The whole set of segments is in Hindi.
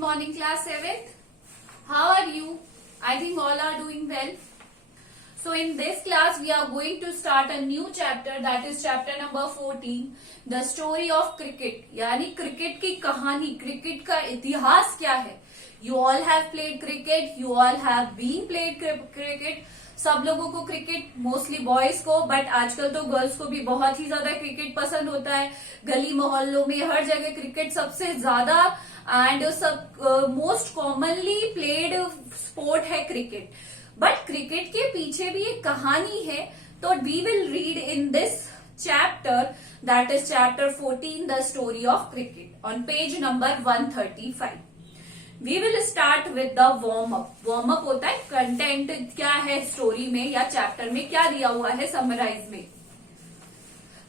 morning class 7th. How are you? I think all are doing well. So in this class we are going to start a new chapter, that is chapter number 14, the story of cricket. यानी क्रिकेट की कहानी, क्रिकेट का इतिहास क्या है. You all have played cricket, you all have been played cricket. सब लोगों को क्रिकेट, मोस्टली बॉयज को, बट आजकल तो गर्ल्स को भी बहुत ही ज्यादा क्रिकेट पसंद होता है. गली मोहल्लों में हर जगह क्रिकेट सबसे ज्यादा एंड सब मोस्ट कॉमनली प्लेड स्पोर्ट है क्रिकेट. बट क्रिकेट के पीछे भी एक कहानी है, तो we will read in this chapter, that is chapter 14, the story of cricket, on page number 135. We will start with the warm up. Warm up होता है कंटेंट क्या है स्टोरी में या चैप्टर में क्या दिया हुआ है समराइज में.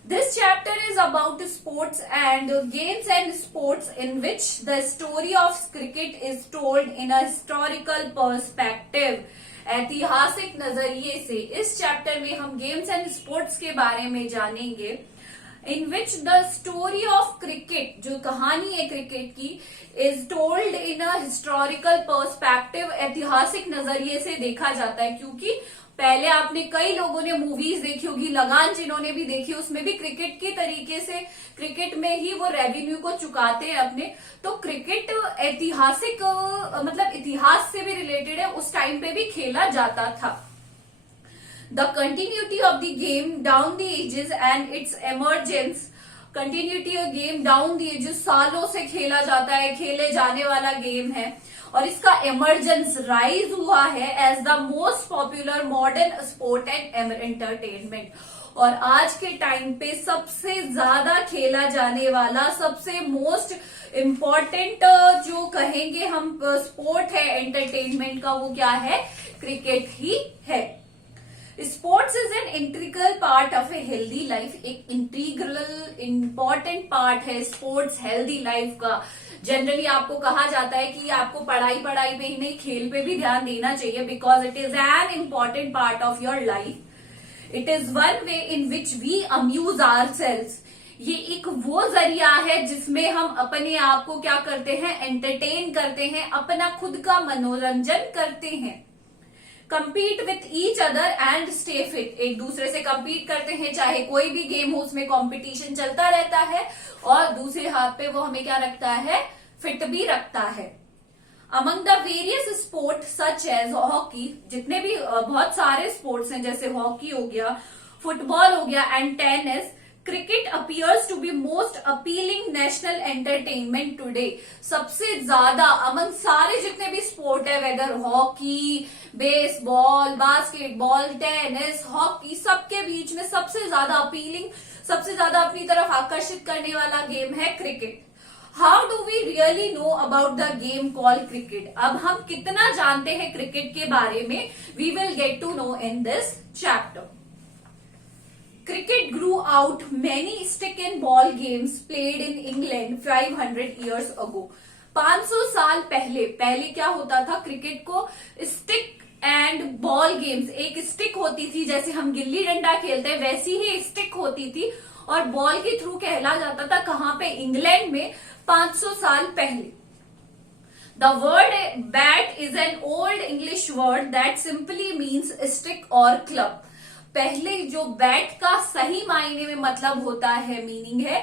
This chapter is about sports and games and sports in which the story of cricket is told in a historical perspective. ऐतिहासिक नजरिए से इस चैप्टर में हम गेम्स एंड स्पोर्ट्स के बारे में जानेंगे, in which the story of cricket, जो कहानी है क्रिकेट की, is told in a historical perspective. ऐतिहासिक नजरिए से देखा जाता है, क्योंकि पहले आपने कई लोगों ने मूवीज देखी होगी, लगान जिन्होंने भी देखी, उसमें भी क्रिकेट के तरीके से, क्रिकेट में ही वो रेवेन्यू को चुकाते हैं अपने. तो क्रिकेट ऐतिहासिक मतलब इतिहास से भी रिलेटेड है, उस टाइम पे भी खेला जाता था. The continuity of the game down the ages and its emergence. Continuity game down the ages, सालों से खेला जाता है, खेले जाने वाला गेम है, और इसका एमरजेंस राइज हुआ है as the most popular modern sport and entertainment. और आज के टाइम पे सबसे ज्यादा खेला जाने वाला, सबसे मोस्ट इम्पोर्टेंट जो कहेंगे हम स्पोर्ट है एंटरटेनमेंट का, वो क्या है, क्रिकेट ही है. Sports is an integral part of a healthy life. एक इंटीग्रल इंपॉर्टेंट पार्ट है स्पोर्ट्स हेल्दी लाइफ का. जनरली आपको कहा जाता है कि आपको पढ़ाई पे ही नहीं, खेल पे भी ध्यान देना चाहिए, because it is an important part of your life. It is one way in which we amuse ourselves. ये एक वो जरिया है जिसमें हम अपने आप को क्या करते हैं, एंटरटेन करते हैं, अपना खुद का मनोरंजन करते हैं. compete with each other and stay fit. एक दूसरे से compete करते हैं, चाहे कोई भी गेम हो उसमें कंपटीशन चलता रहता है, और दूसरे हाथ पे वो हमें क्या रखता है, फिट भी रखता है. Among the various sports such as hockey, जितने भी बहुत सारे स्पोर्ट्स हैं, जैसे हॉकी हो गया, फुटबॉल हो गया and tennis, cricket appears to be most appealing national entertainment today. सबसे ज्यादा अमंग सारे जितने भी स्पोर्ट है, whether hockey, baseball, basketball, tennis, hockey, सबके बीच में सबसे ज्यादा अपीलिंग, सबसे ज्यादा अपनी तरफ आकर्षित करने वाला गेम है cricket. How do we really know about the game called cricket. अब हम कितना जानते हैं क्रिकेट के बारे में, we will get to know in this chapter. Cricket grew out many stick and ball games played in England 500 years ago. 500 साल पहले क्या होता था, क्रिकेट को स्टिक एंड बॉल गेम्स, एक स्टिक होती थी जैसे हम गिल्ली डंडा खेलते हैं, वैसी ही स्टिक होती थी, और बॉल के थ्रू खेला जाता था. कहां पे, इंग्लैंड में 500 साल पहले. The word bat is an old English word that simply means stick or club. पहले जो बैट का सही मायने में मतलब होता है, मीनिंग है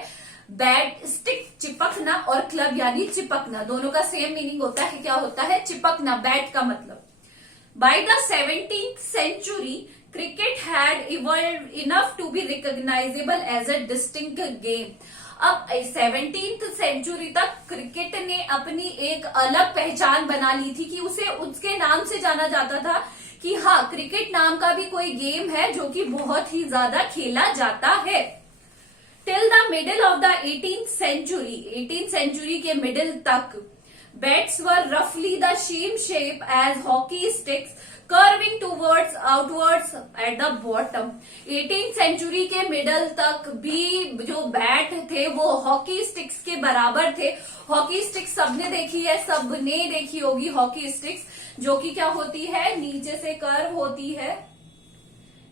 बैट, स्टिक चिपकना, और क्लब यानी चिपकना, दोनों का सेम मीनिंग होता है. क्या होता है, चिपकना, बैट का मतलब. By the 17th century cricket had evolve enough to be recognizable as a distinct game. अब 17th सेंचुरी तक क्रिकेट ने अपनी एक अलग पहचान बना ली थी, कि उसे उसके नाम से जाना जाता था कि हाँ, क्रिकेट नाम का भी कोई गेम है जो कि बहुत ही ज्यादा खेला जाता है. Till the middle of the 18th century के मिडिल तक बैट्स वर रफली the same shape as hockey sticks, curving towards outwards at the bottom. 18th century के मिडल तक भी जो बैट थे वो हॉकी स्टिक्स के बराबर थे. हॉकी स्टिक्स सबने देखी है, सबने देखी होगी हॉकी स्टिक्स, जो कि क्या होती है, नीचे से कर्व होती है,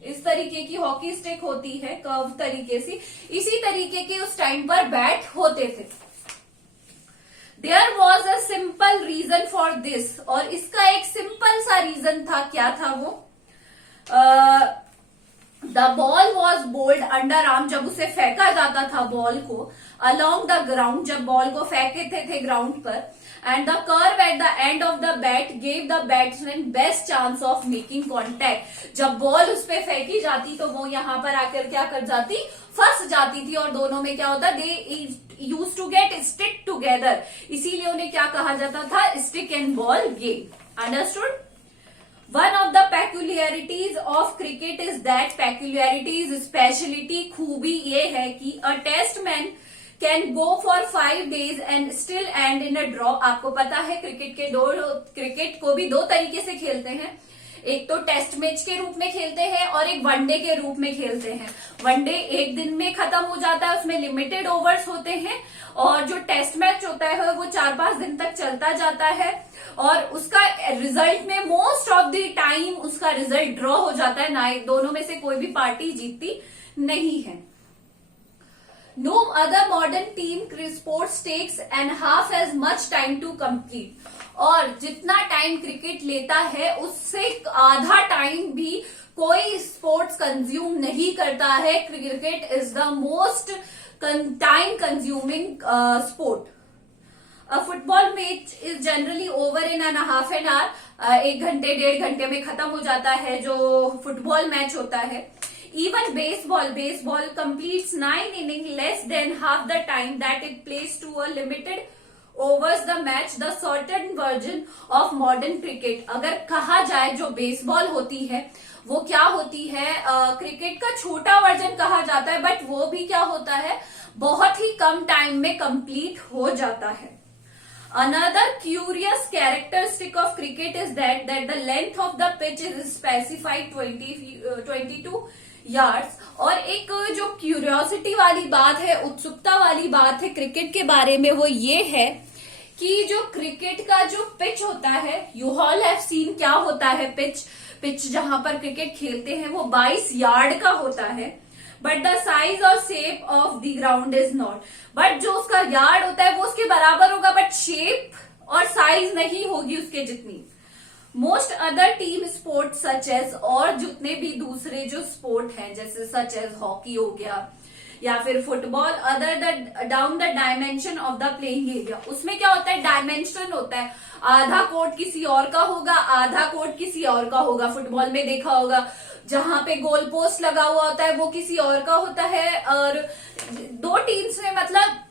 इस तरीके की हॉकी स्टिक होती है, कर्व तरीके से. इसी तरीके के उस टाइम पर बैट होते थे. There was a simple reason for this, और इसका एक सिंपल सा रीजन था। क्या था वो? The ball was bowled underarm, जब उसे फेंका जाता था बॉल को अलोंग द ग्राउंड, जब बॉल को फेंकते थे ग्राउंड पर, and the curve at the end of the bat gave the batsman best chance of making contact. जब बॉल उस पर फेंकी जाती तो वो यहां पर आकर क्या कर जाती? फंस जाती थी, और दोनों में क्या होता? They used to get stick together, इसीलिए उन्हें क्या कहा जाता था? Stick and ball game. Understood? One of the peculiarities of cricket is that peculiarities speciality खूबी ये है कि a test man can go for 5 days and still end in a draw। आपको पता है क्रिकेट को भी दो तरीके से खेलते हैं, एक तो टेस्ट मैच के रूप में खेलते हैं और एक वनडे के रूप में खेलते हैं। वनडे एक दिन में खत्म हो जाता है, उसमें लिमिटेड ओवर्स होते हैं, और जो टेस्ट मैच होता है वो 4-5 दिन तक चलता जाता है, और उसका रिजल्ट में मोस्ट ऑफ द टाइम उसका रिजल्ट ड्रॉ हो जाता है, ना दोनों में से कोई भी पार्टी जीतती नहीं है। No other modern team sports takes and half as much time to complete। और जितना टाइम क्रिकेट लेता है उससे आधा टाइम भी कोई स्पोर्ट्स कंज्यूम नहीं करता है। Cricket is the most time consuming sport. Football match is generally over in an half an hour, 1 घंटे 1.5 घंटे में खत्म हो जाता है जो फुटबॉल मैच होता है। Even baseball completes 9 innings less than half the time that it plays to a limited overs the match, the shortened version of modern cricket। अगर कहा जाए जो बेसबॉल होती है वो क्या होती है? क्रिकेट का छोटा वर्जन कहा जाता है, बट वो भी क्या होता है? बहुत ही कम टाइम में कंप्लीट हो जाता है। Another curious characteristic of cricket is that the length of the pitch is specified 22 yards. और एक जो क्यूरियोसिटी वाली बात है, उत्सुकता वाली बात है क्रिकेट के बारे में, वो ये है कि जो क्रिकेट का जो पिच होता है, यू ऑल हैव सीन क्या होता है पिच जहां पर क्रिकेट खेलते हैं वो 22 यार्ड का होता है, बट द साइज और shape of the ground is not. But जो उसका यार्ड होता है वो उसके बराबर होगा, बट शेप और साइज नहीं होगी उसके जितनी। Most other team sport such as, और जितने भी दूसरे जो स्पोर्ट हैं जैसे सच एज हॉकी हो गया या फिर football, other down the dimension of the playing area, उसमें क्या होता है? डायमेंशन होता है, आधा कोर्ट किसी और का होगा, आधा कोर्ट किसी और का होगा। फुटबॉल में देखा होगा जहां पे गोल पोस्ट लगा हुआ होता है वो किसी और का होता है, और 2 टीम्स में, मतलब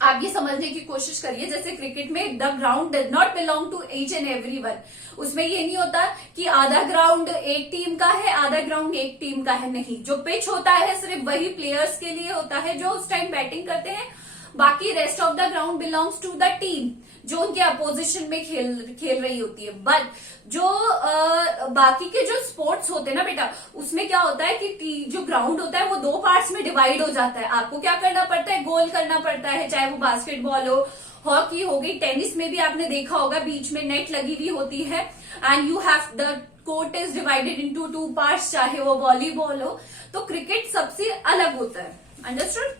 आप ये समझने की कोशिश करिए जैसे क्रिकेट में the ground does not belong to each and everyone. उसमें ये नहीं होता कि आधा ग्राउंड एक टीम का है, आधा ग्राउंड एक टीम का है, नहीं। जो पिच होता है सिर्फ वही प्लेयर्स के लिए होता है जो उस टाइम बैटिंग करते हैं, बाकी rest of the ground belongs to the team जो उनके अपोजिशन में खेल रही होती है। बट जो बाकी के जो स्पोर्ट्स होते हैं ना बेटा, उसमें क्या होता है कि जो ग्राउंड होता है वो 2 पार्ट्स में डिवाइड हो जाता है। आपको क्या करना पड़ता है? गोल करना पड़ता है, चाहे वो बास्केटबॉल हो, हॉकी हो गई, टेनिस में भी आपने देखा होगा बीच में नेट लगी हुई होती है, and you have the court is divided into 2 parts, चाहे वो वॉलीबॉल हो। तो क्रिकेट सबसे अलग होता है। Understood?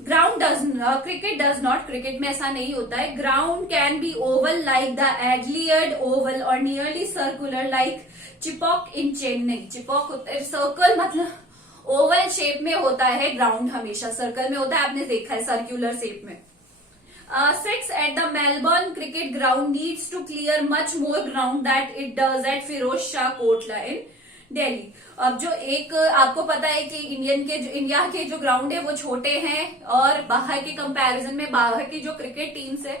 Cricket does not, cricket में ऐसा नहीं होता है। Ground can be oval like the Adelaide oval और nearly circular like Chepauk in Chennai. Chepauk होता है सर्कल, मतलब ओवल शेप में होता है ग्राउंड, हमेशा सर्कल में होता है, आपने देखा है सर्कुलर शेप में। 6 at the Melbourne cricket ground needs to clear much more ground that it does at Firoz Shah Kotla in Delhi. अब जो एक आपको पता है कि इंडिया के जो ग्राउंड है वो छोटे हैं, और बाहर के कंपैरिजन में बाहर की जो क्रिकेट टीम्स है,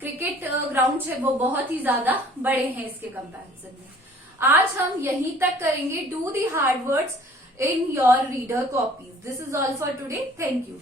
क्रिकेट ग्राउंड है वो बहुत ही ज्यादा बड़े हैं इसके कंपैरिजन में। आज हम यहीं तक करेंगे। Do the hard words in your reader copies. This is all for today. Thank you.